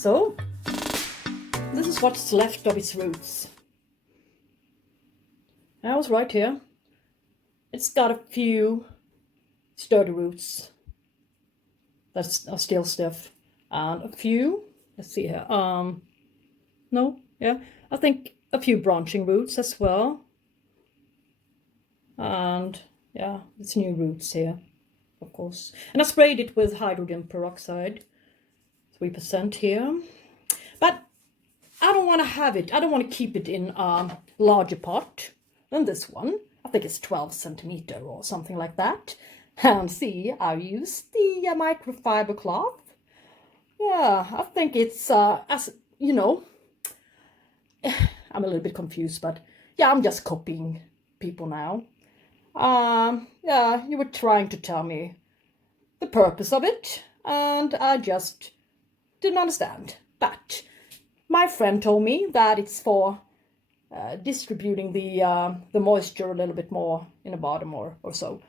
So this is what's left of its roots. I was right here. It's got a few sturdy roots that are still stiff, and a few, let's see here, no, yeah, I think a few branching roots as well. And yeah, it's new roots here, of course. And I sprayed it with hydrogen peroxide, 3% here. But I don't want to have it, I don't want to keep it in a larger pot than this one. I think it's 12 centimeter or something like that. And see, I used the microfiber cloth. Yeah, I think it's, as you know, I'm a little bit confused, but yeah, I'm just copying people now. Yeah, you were trying to tell me the purpose of it, and I just didn't understand. But my friend told me that it's for distributing the moisture a little bit more in the bottom or so.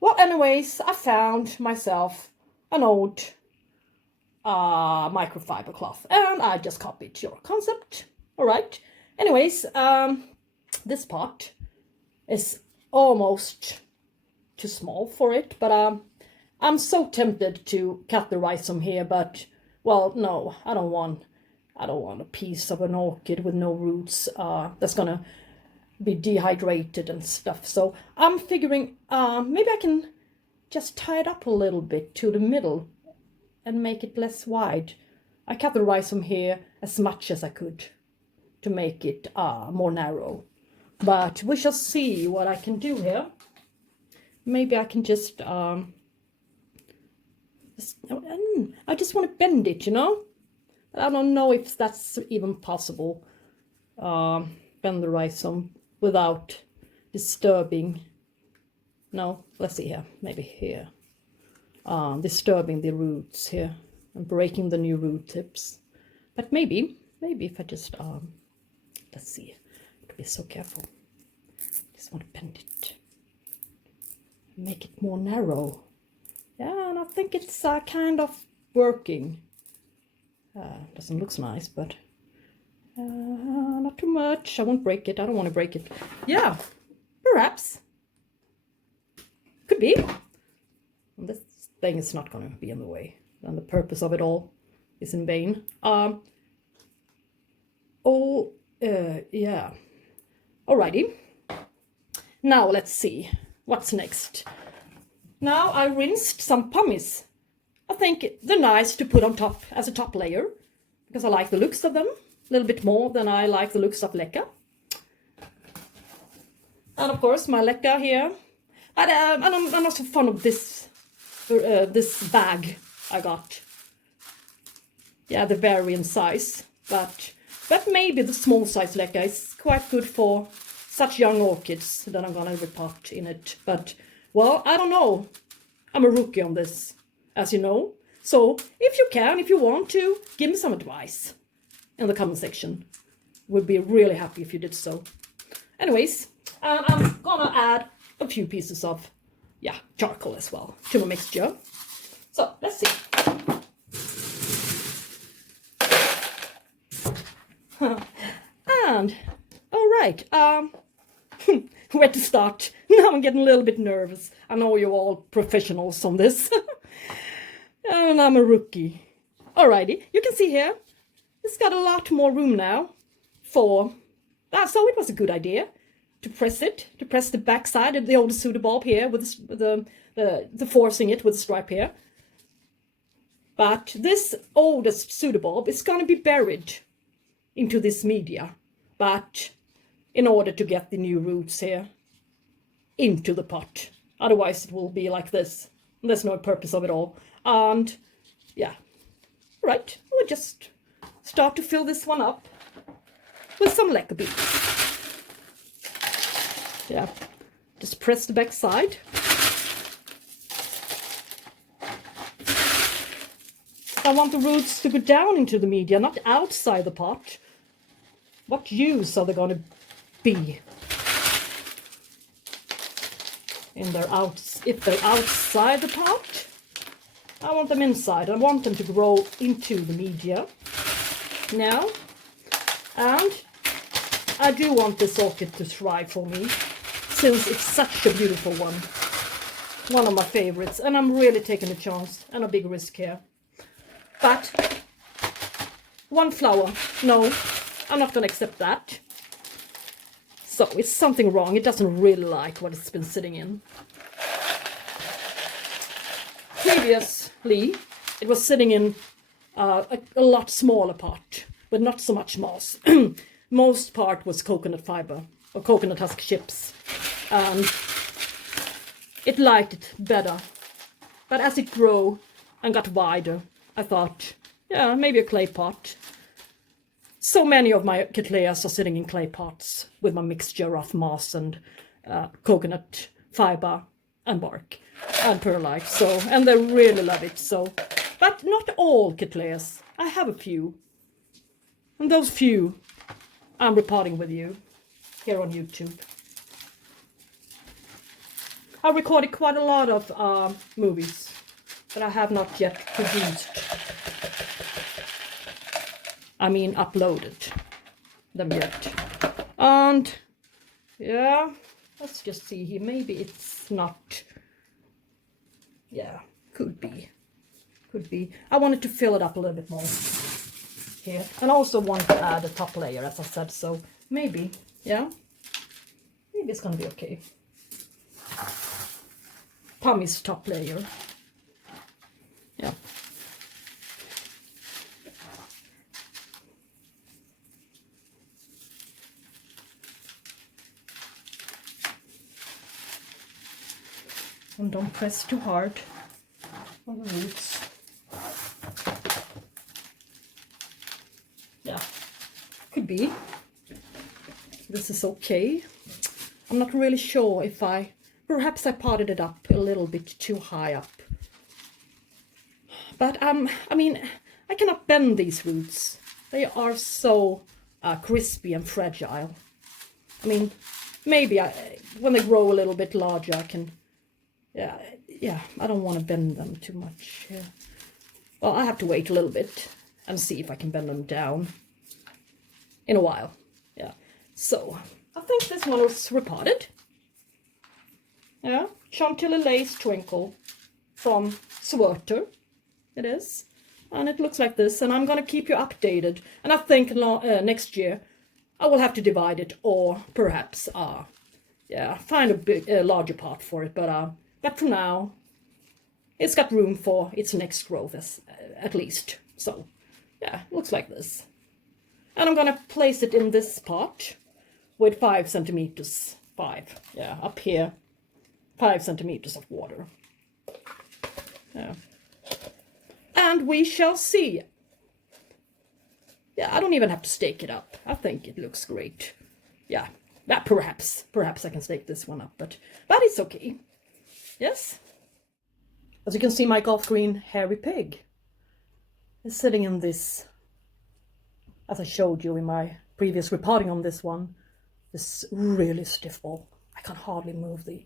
Well, anyways, I found myself an old microfiber cloth, and I just copied your concept. All right. Anyways, this pot is almost too small for it, but I'm so tempted to cut the rhizome here, but well, no, I don't want a piece of an orchid with no roots that's gonna be dehydrated and stuff. So I'm figuring maybe I can just tie it up a little bit to the middle and make it less wide. I cut the rhizome here as much as I could to make it more narrow, but we shall see what I can do here. Maybe I can just I just want to bend it, you know. I don't know if that's even possible. Bend the rhizome without disturbing. No, let's see here. Maybe here. Disturbing the roots here and breaking the new root tips. But maybe if I just let's see. Be so careful. Just want to bend it. Make it more narrow. Yeah, and I think it's kind of working. Doesn't look nice, but not too much. I won't break it. I don't want to break it. Yeah, perhaps. Could be. And this thing is not going to be in the way. And the purpose of it all is in vain. Yeah. Alrighty. Now let's see. What's next? Now I rinsed some pumice. I think they're nice to put on top as a top layer because I like the looks of them a little bit more than I like the looks of leca. And of course my leca here. But I'm not so fond of this bag I got. Yeah, they vary in size, but maybe the small size leca is quite good for such young orchids that I'm gonna repot in it. But well, I don't know. I'm a rookie on this, as you know. So if you want to, give me some advice in the comment section. Would be really happy if you did so. Anyways, I'm gonna add a few pieces of, yeah, charcoal as well to the mixture. So let's see. And all right, where to start? Now I'm getting a little bit nervous. I know you're all professionals on this. And I'm a rookie. Alrighty, you can see here, it's got a lot more room now for that. So it was a good idea to press the back side of the old pseudobulb here with the forcing it with the stripe here. But this oldest pseudobulb is going to be buried into this media. But in order to get the new roots here into the pot. Otherwise it will be like this. There's no purpose of it all. And yeah, right, we'll just start to fill this one up with some leca beads. Yeah, just press the back side. I want the roots to go down into the media, not outside the pot. What use are they going to be in their if they're outside the pot? I want them inside. I want them to grow into the media. now. And I do want this orchid to thrive for me, since it's such a beautiful one. One of my favorites, and I'm really taking a chance and a big risk here. But one flower, no, I'm not going to accept that. So it's something wrong. It doesn't really like what it's been sitting in. Previously, it was sitting in a lot smaller pot, with not so much moss. Most part was coconut fiber, or coconut husk chips. And it liked it better. But as it grew and got wider, I thought, yeah, maybe a clay pot. So many of my cattleyas are sitting in clay pots with my mixture of moss and coconut fiber and bark and perlite. So, and they really love it. So, but not all cattleyas. I have a few, and those few I'm repotting with you here on YouTube. I recorded quite a lot of movies that I have not yet produced. I mean, uploaded them yet. And yeah, let's just see here. Maybe it's not. Yeah, could be. Could be. I wanted to fill it up a little bit more here. And I also want to add a top layer, as I said. So maybe, yeah. Maybe it's going to be okay. Tommy's top layer. Yeah. And don't press too hard on the roots. Yeah, could be. This is okay. I'm not really sure if perhaps I potted it up a little bit too high up. But I mean, I cannot bend these roots. They are so crispy and fragile. I mean, maybe when they grow a little bit larger, I can. Yeah, I don't want to bend them too much. Yeah. Well, I have to wait a little bit and see if I can bend them down in a while. Yeah. So I think this one was repotted. Yeah, Chantilly Lace Twinkle from Schwerter. It is, and it looks like this. And I'm gonna keep you updated. And I think next year I will have to divide it, or perhaps find a larger pot for it. But for now, it's got room for its next growth, at least. So, yeah, looks like this. And I'm gonna place it in this pot with 5 centimeters, up here, 5 centimeters of water. Yeah. And we shall see. Yeah, I don't even have to stake it up. I think it looks great. Yeah, perhaps I can stake this one up, but it's okay. Yes. As you can see, my golf green hairy pig is sitting in this, as I showed you in my previous repotting on this one, this really stiff ball. I can hardly move the.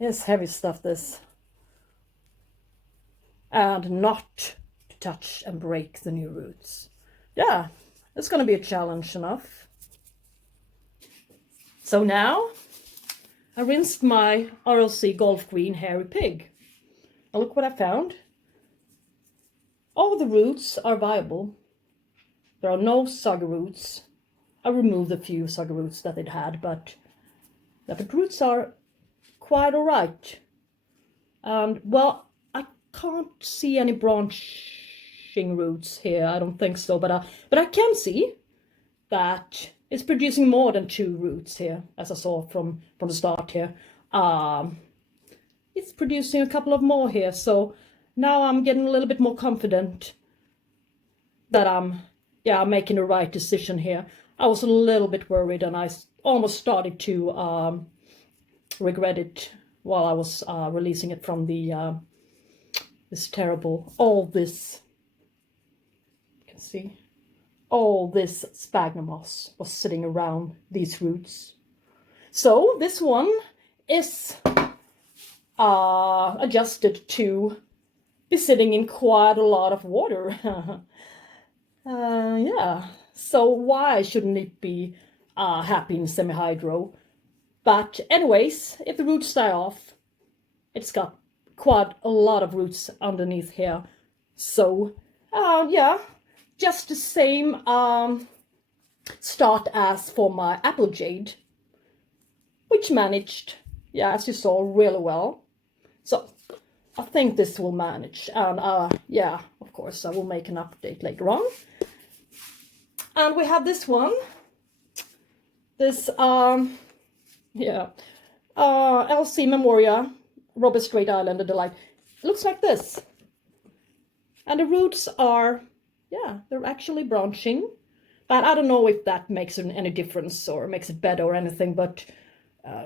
It's heavy stuff, this. And not to touch and break the new roots. Yeah, it's going to be a challenge enough. So now, I rinsed my Rlc Golf Green Hairy pig. And look what I found. All the roots are viable. There are no soggy roots. I removed a few soggy roots that it had, but the roots are quite alright. And well, I can't see any branching roots here. I don't think so, but I can see that it's producing more than 2 roots here, as I saw from the start here. It's producing a couple of more here, so now I'm getting a little bit more confident that I'm making the right decision here. I was a little bit worried, and I almost started to regret it while I was releasing it from the this terrible, all this, you can see, all this sphagnum moss was sitting around these roots. So this one is adjusted to be sitting in quite a lot of water. Yeah, so why shouldn't it be happy in semi-hydro? But anyways, if the roots die off, it's got quite a lot of roots underneath here. So yeah, just the same start as for my apple jade, which managed, yeah, as you saw, really well. So I think this will manage, and yeah, of course I will make an update later on. And we have this one, this yeah, Rlc Memoria, Robert Strait Islander Delight. It looks like this, and the roots are, yeah, they're actually branching, but I don't know if that makes any difference or makes it better or anything. But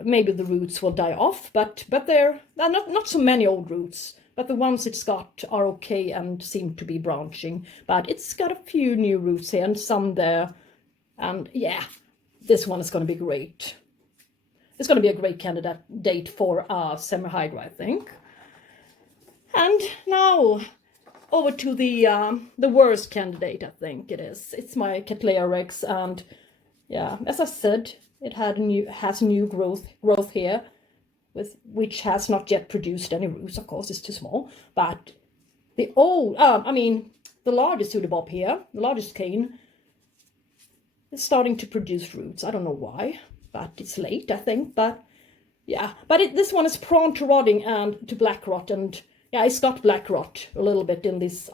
maybe the roots will die off, but they're not so many old roots, but the ones it's got are okay and seem to be branching. But it's got a few new roots here and some there, and yeah, this one is going to be great. It's going to be a great candidate for semi-hydro, I think. And now over to the worst candidate, I think it is. It's my CattleyaRex, and yeah, as I said, it has new growth here, which has not yet produced any roots. Of course, it's too small. But the largest Sudabob here, the largest cane, is starting to produce roots. I don't know why, but it's late, I think. But yeah, but this one is prone to rotting and to black rot, and yeah, it's got black rot a little bit in this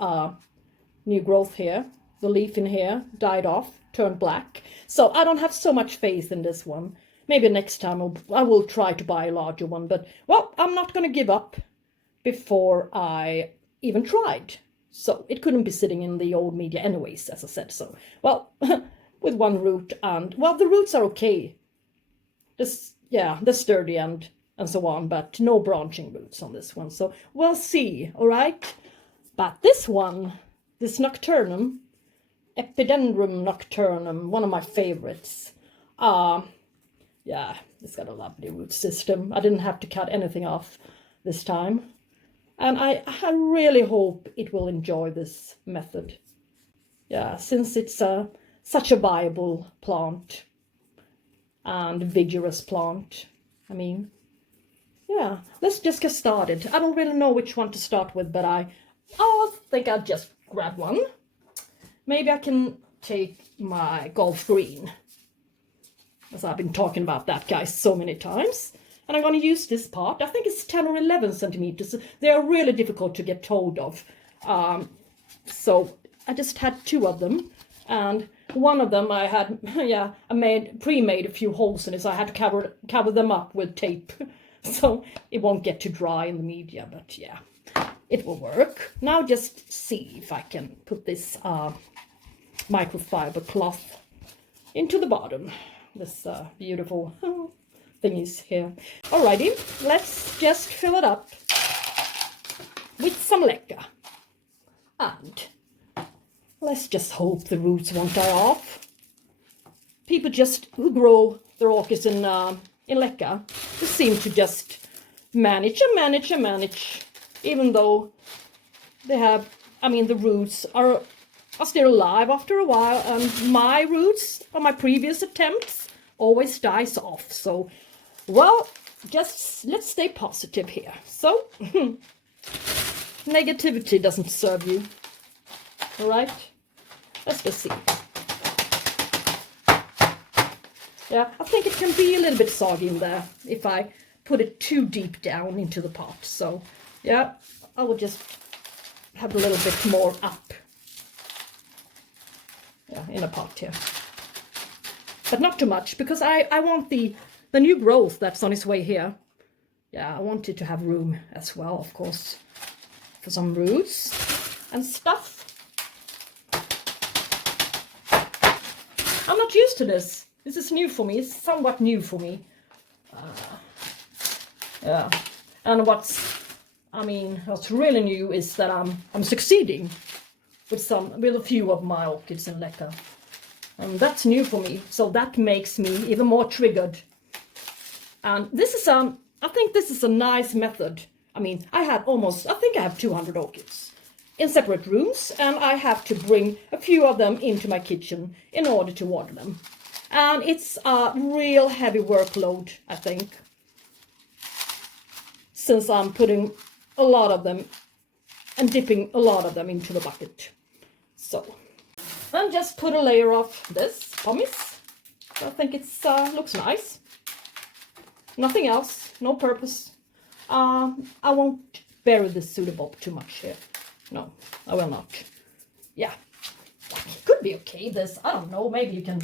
new growth here. The leaf in here died off, turned black. So I don't have so much faith in this one. Maybe next time I will try to buy a larger one. But, well, I'm not going to give up before I even tried. So it couldn't be sitting in the old media anyways, as I said. So, well, with one root, and, well, the roots are okay. Yeah, they're sturdy and so on, but no branching roots on this one. So we'll see, all right? But this one, this Nocturnum, Epidendrum Nocturnum, one of my favorites. Yeah, it's got a lovely root system. I didn't have to cut anything off this time. And I really hope it will enjoy this method. Yeah, since it's such a viable plant and vigorous plant. I mean, yeah, let's just get started. I don't really know which one to start with, but I think I'll just grab one. Maybe I can take my Golf Green, as I've been talking about that guy so many times. And I'm going to use this part. I think it's 10 or 11 centimeters. They are really difficult to get hold of. So I just had 2 of them. And one of them I had, yeah, I pre-made a few holes in it, so I had to cover them up with tape. So it won't get too dry in the media, but yeah, it will work. Now just see if I can put this microfiber cloth into the bottom. This beautiful thingies here. Alrighty, let's just fill it up with some leca. And let's just hope the roots won't die off. People who grow their orchids in leca just seem to just manage and manage and manage, even though they have, the roots are still alive after a while, and my roots on my previous attempts always dies off. So, well, just let's stay positive here. So, negativity doesn't serve you. All right, let's just see. Yeah, I think it can be a little bit soggy in there if I put it too deep down into the pot. So, yeah, I will just have a little bit more up. Yeah, in a pot here. But not too much, because I want the new growth that's on its way here. Yeah, I want it to have room as well, of course, for some roots and stuff. I'm not used to this. This is new for me. It's somewhat new for me. Yeah, and what's really new is that I'm succeeding with a few of my orchids in leca. And that's new for me, so that makes me even more triggered. And this is I think this is a nice method. I mean, I think I have 200 orchids in separate rooms, and I have to bring a few of them into my kitchen in order to water them. And it's a real heavy workload, I think, since I'm putting a lot of them and dipping a lot of them into the bucket. So, then just put a layer of this pumice. I think it looks nice. Nothing else, no purpose. I won't bury the pseudobulb too much here. No, I will not. Yeah, it could be okay, this. I don't know, maybe you can,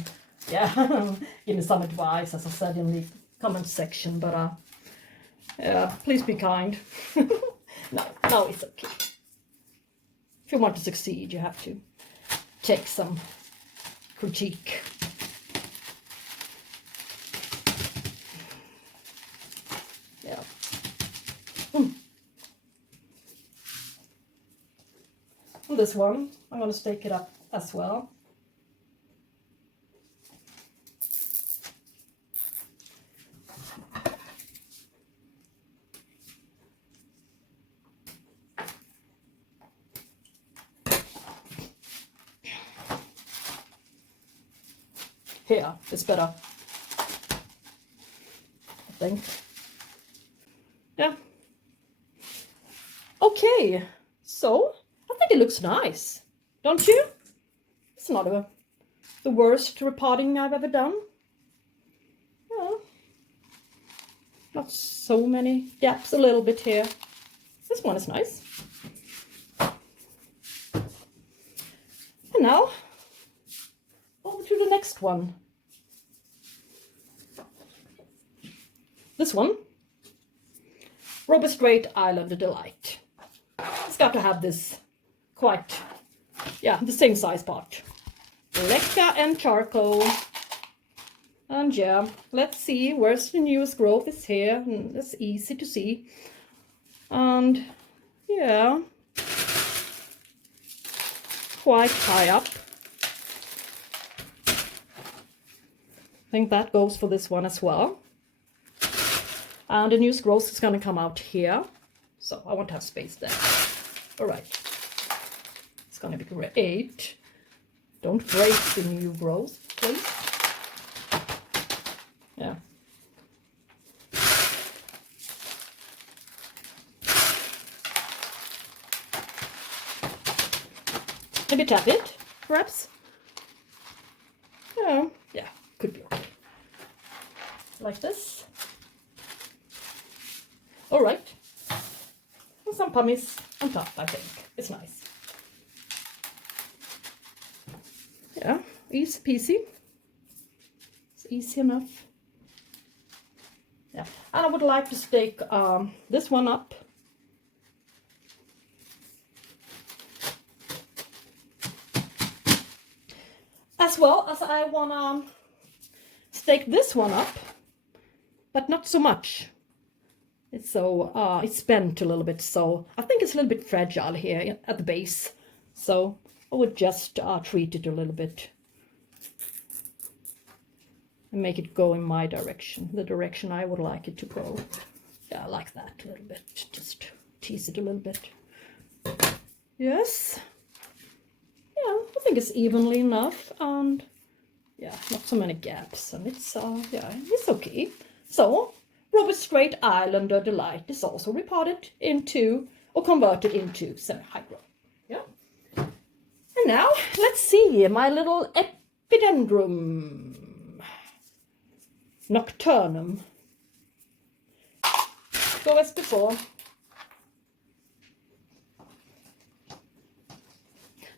yeah, give me some advice, as I said in the comment section, but yeah, please be kind. No, it's okay. If you want to succeed, you have to take some critique. Yeah. And this one, I'm going to stake it up as well. Here, it's better, I think. Yeah. Okay, so I think it looks nice, don't you? It's not the worst repotting I've ever done. Yeah. Not so many gaps, a little bit here. This one is nice. And now, over to the next one. This one, Strait Islander Delight. It's got to have this quite, yeah, the same size pot. Leca and charcoal. And yeah, let's see, where's the newest growth? Is here, and it's easy to see. And yeah, quite high up. I think that goes for this one as well. And the newest growth is going to come out here. So I want to have space there. All right. It's going to be great. Don't break the new growth, please. Yeah. Maybe tap it, perhaps. Yeah, could be okay. Like this. All right. And some pumice on top, I think. It's nice. Yeah, easy peasy. It's easy enough. Yeah, and I would like to stake this one up. As well as I want to stake this one up, but not so much. It's so, it's bent a little bit, so I think it's a little bit fragile here at the base. So I would just treat it a little bit and make it go in my direction, the direction I would like it to go. Yeah, like that a little bit, just tease it a little bit. Yes. Yeah, I think it's evenly enough, and yeah, not so many gaps, and it's, yeah, it's okay. So, Strait Islander Delight is also repotted into, or converted into semi-hydro. Yeah. And now, let's see, my little Epidendrum Nocturnum. Go as before.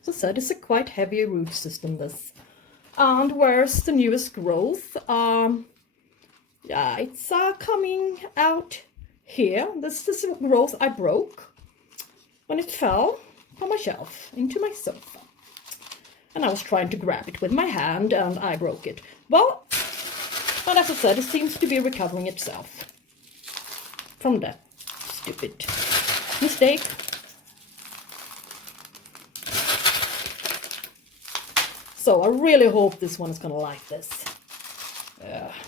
So I said, it's a quite heavy root system, this. And where's the newest growth? Yeah, it's coming out here. This is the growth I broke when it fell from my shelf into my sofa. And I was trying to grab it with my hand and I broke it. Well, but as I said, it seems to be recovering itself from that stupid mistake. So I really hope this one is going to like this.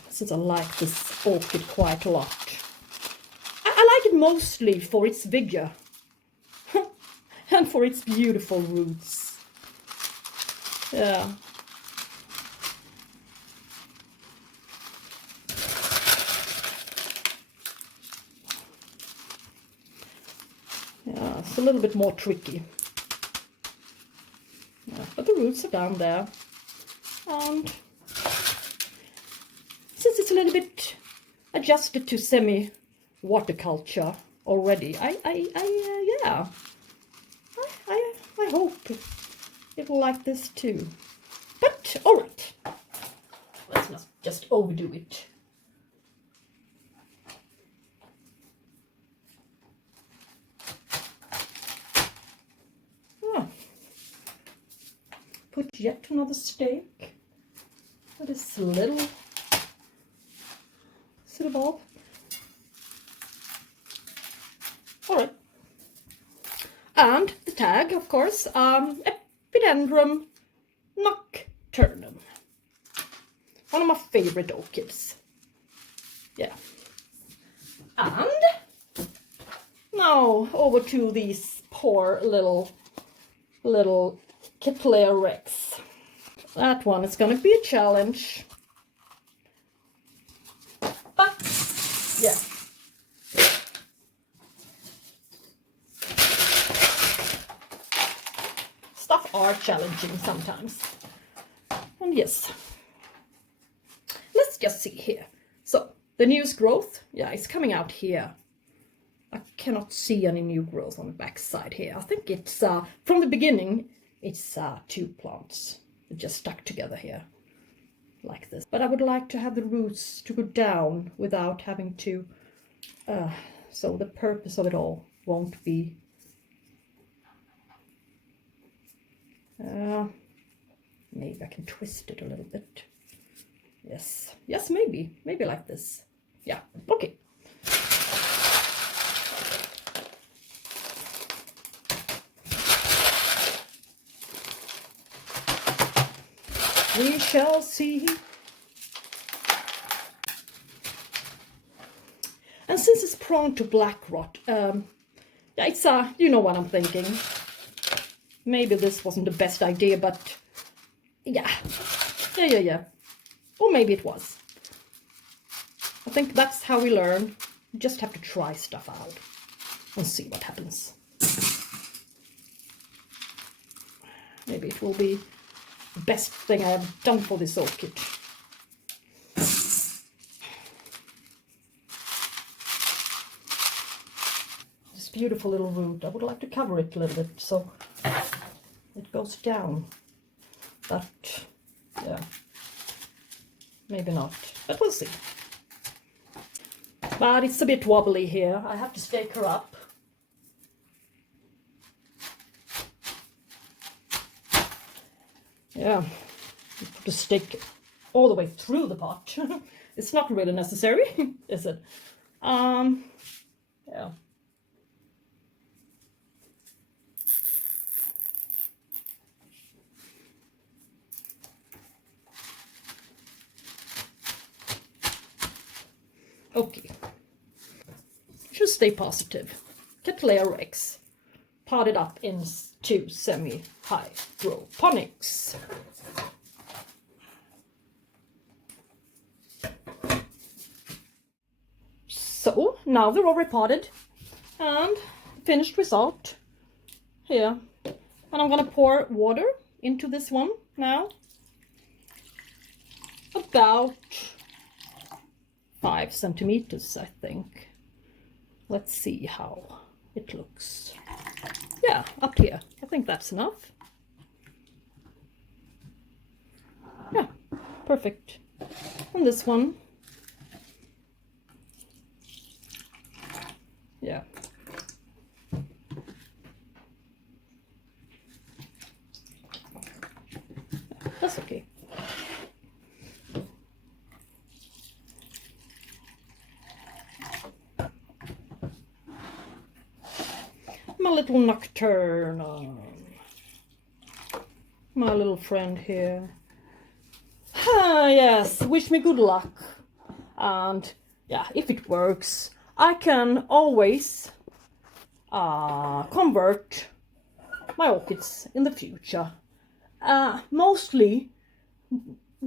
Since I like this orchid quite a lot. mostly for its vigor and for its beautiful roots. Yeah. Yeah, it's a little bit more tricky. Yeah, but the roots are down there. And since it's a little bit adjusted to semi-waterculture already, I hope it will like this too. But all right, let's not just overdo it. Put yet another stake for this little bulb. All right, and the tag, of course, Epidendrum Nocturnum, one of my favorite orchids. Yeah, and now over to these poor little CattleyaRex. That one is going to be a challenge. But, yeah. Stuff are challenging sometimes. And yes. Let's just see here. So, the newest growth, yeah, it's coming out here. I cannot see any new growth on the back side here. I think it's, from the beginning, it's 2 plants that just stuck together here, like this. But I would like to have the roots to go down without having to, so the purpose of it all won't be, maybe I can twist it a little bit. Yes, maybe like this. Yeah, okay. We shall see. And since it's prone to black rot, yeah, it's you know what I'm thinking. Maybe this wasn't the best idea, but yeah. Or maybe it was. I think that's how we learn. You just have to try stuff out and see what happens. Maybe it will be the best thing I have done for this orchid. This beautiful little root, I would like to cover it a little bit so it goes down. But yeah, maybe not, but we'll see. But it's a bit wobbly here. I have to stake her up. Yeah, you put the stake all the way through the pot. It's not really necessary, is it? Yeah. Okay. Should stay positive. CattleyaRex. Potted up into semi-hydroponics. So now they're all repotted and finished result here. And I'm gonna pour water into this one now. About 5 centimeters, I think. Let's see how it looks. Yeah, up here. I think that's enough. Yeah, perfect. And this one. Yeah. That's okay. My little Nocturnum. My little friend here. Ah, yes, wish me good luck. And yeah, if it works, I can always convert my orchids in the future. Mostly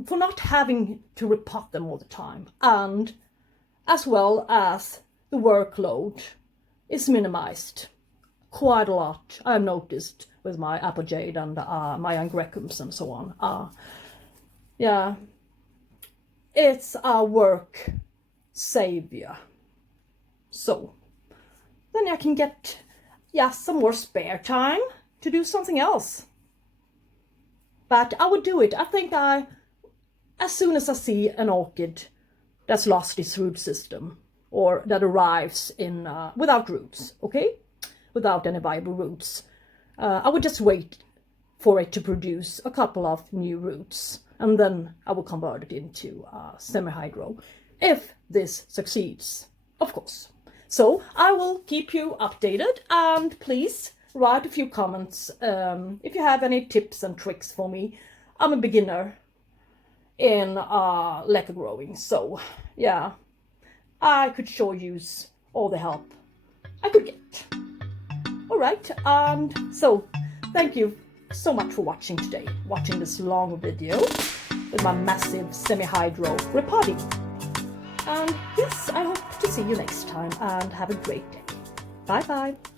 for not having to repot them all the time, and as well as the workload is minimized quite a lot. I've noticed with my apogee and my angrecums and so on. Yeah, it's a work savior. So then I can get some more spare time to do something else. But I would do it. I think as soon as I see an orchid that's lost its root system, or that arrives in without roots, okay? Without any viable roots, I would just wait for it to produce a couple of new roots, and then I will convert it into semi-hydro, if this succeeds, of course. So I will keep you updated, and please write a few comments if you have any tips and tricks for me. I'm a beginner in leca growing, so yeah, I could sure use all the help I could get. All right, and so thank you so much for watching today, watching this long video with my massive semi-hydro repotting. And yes, I hope to see you next time, and have a great day. Bye bye.